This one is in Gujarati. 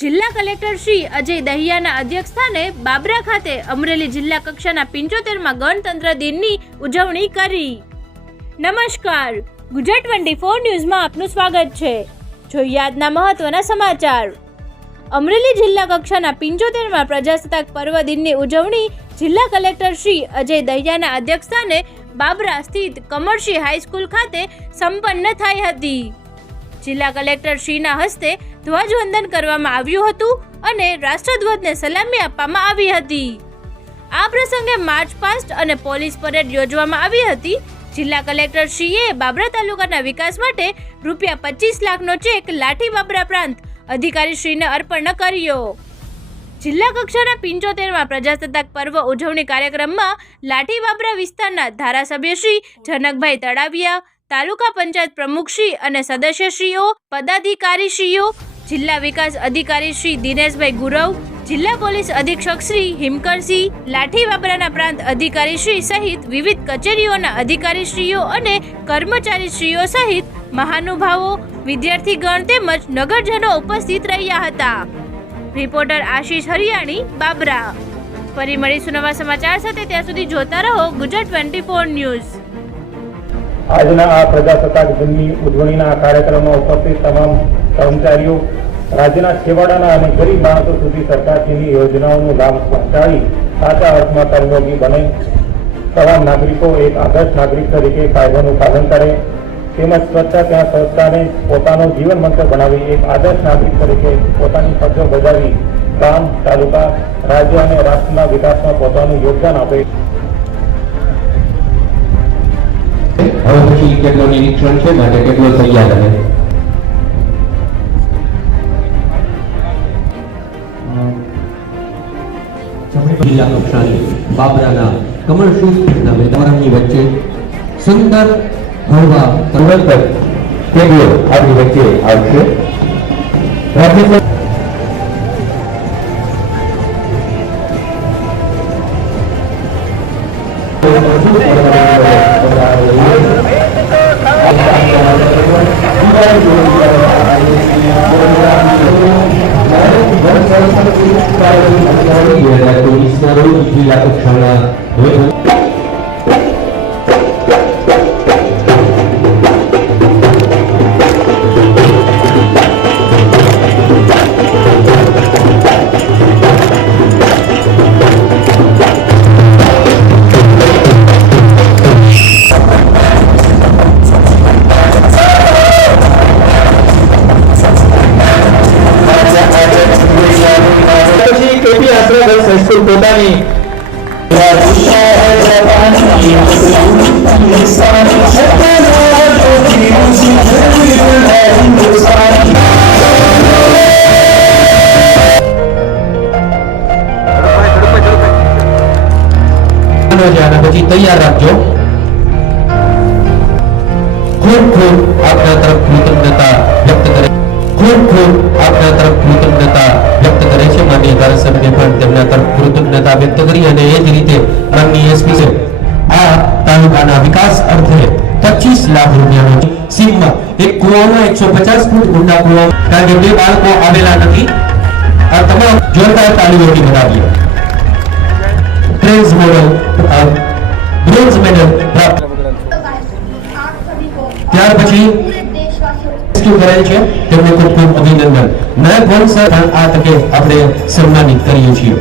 જિલ્લા કલેક્ટર શ્રી અજય દહિયાના અધ્યક્ષસ્થાને બાબરા ખાતે અમરેલી જિલ્લા કક્ષાના 75માં ગણતંત્ર દિનની ઉજવણી કરી। નમસ્કાર, ગુજરાત 24 ન્યૂઝમાં આપનું સ્વાગત છે। જોઈએ આજના મહત્વના સમાચાર। અમરેલી જિલ્લા કક્ષાના 75માં પ્રજાસત્તાક પર્વ દિનની ઉજવણી જિલ્લા કલેક્ટર શ્રી અજય દહિયાના અધ્યક્ષસ્થાને બાબરા સ્થિત કમર્શિયલ હાઈસ્કૂલ ખાતે સંપન્ન થઈ હતી। જિલ્લા કલેક્ટર શ્રીના હસ્તે ધ્વજવંદન કરવામાં આવ્યું હતું અને રાષ્ટ્રધ્વજને સલામી આપવામાં આવી હતી। આ પ્રસંગે માર્ચ પાસ્ટ અને પોલીસ પરેડ યોજવામાં આવી હતી। જિલ્લા કલેક્ટર શ્રીએ બાબરા તાલુકાના વિકાસ માટે ₹25 લાખનો ચેક લાઠી બાબરા પ્રાંત અધિકારી શ્રીને અર્પણ કર્યો। જિલ્લા કક્ષાના 75માં પ્રજાસત્તાક પર્વ ઉજવણી કાર્યક્રમમાં લાઠી બાબરા વિસ્તારના ધારાસભ્ય શ્રી જનકભાઈ તળાવિયા, તાલુકા પંચાયત પ્રમુખશ્રી અને સદસ્યશ્રીઓ, પદાધિકારીશ્રીઓ, જિલ્લા વિકાસ અધિકારી શ્રી દિનેશભાઈ ગુરવ, જિલ્લા પોલીસ અધિક્ષક શ્રી હિમકરસિંહ, લાઠી બાબરાના પ્રાંત અધિકારીશ્રી સહિત વિવિધ કચેરીઓના અધિકારીશ્રીઓ અને કર્મચારીશ્રીઓ સહિત મહાનુભાવો, વિદ્યાર્થીગણ તેમજ નગરજનો ઉપસ્થિત રહ્યા હતા। રિપોર્ટર આશીષ હરિયાણી, બાબરા। ફરી મળીશું નવા સમાચાર સાથે, ત્યાં સુધી જોતા રહો ગુજરાત 24 ન્યૂઝ। આજના આ પ્રજાસત્તાક દિનની ઉજવણીના કાર્યક્રમમાં ઉપસ્થિત તમામ કર્મચારીઓ, રાજ્યના છેવાડાના અને ગરીબ માણસો સુધી સરકારશ્રીની યોજનાઓનો લાભ પહોંચાડી સાચા અર્થમાં કર્મયોગી બને, તમામ નાગરિકો એક આદર્શ નાગરિક તરીકે કાયદાનું પાલન કરે તેમજ સ્વચ્છતા ત્યાં સંસ્થાને પોતાનો જીવન મંત્ર બનાવી એક આદર્શ નાગરિક તરીકે પોતાની ફરજો બજાવી ગામ, તાલુકા, રાજ્ય અને રાષ્ટ્રના વિકાસમાં પોતાનું યોગદાન આપે। હવે પછી કેટલો નિરીક્ષણ છે માટે કેટલો તૈયાર રહે। જિલ્લા કક્ષાની બાબરાના કમર્શિયલ મેદાનની વચ્ચે સુંદર હળવા તરવર કેડીઓ આપણી વચ્ચે આવશે। જિલ્લા કક્ષાના પોતાની પછી તૈયાર રાખજો। ખૂબ ખૂબ આપના તરફ કૃતજ્ઞતા વ્યક્ત કરે માનનીય ધારાસભ્ય પણ તેમના તરફ કૃતજ્ઞતા વ્યક્ત કરી અને એ જ રીતે માનનીય એસપી છે આ તાલુકાના વિકાસ અર્થે 25 લાખ રૂપિયાનો સીમમાં એક કુવાનો 150 ફૂટ ઊંડા કુવા, કારણ કે બે બાળકો આવેલા નથી। આ તમામ જોરદાર તાલીઓથી બનાવીએ। પ્રેઝ મેડલ બ્રોન્ઝ મેડલ પ્રાપ્ત ત્યાર પછી કરેલ છે તેમને ખૂબ ખૂબ અભિનંદન। નાયબ વન સર આ તકે આપણે સન્માનિત કરીએ છીએ।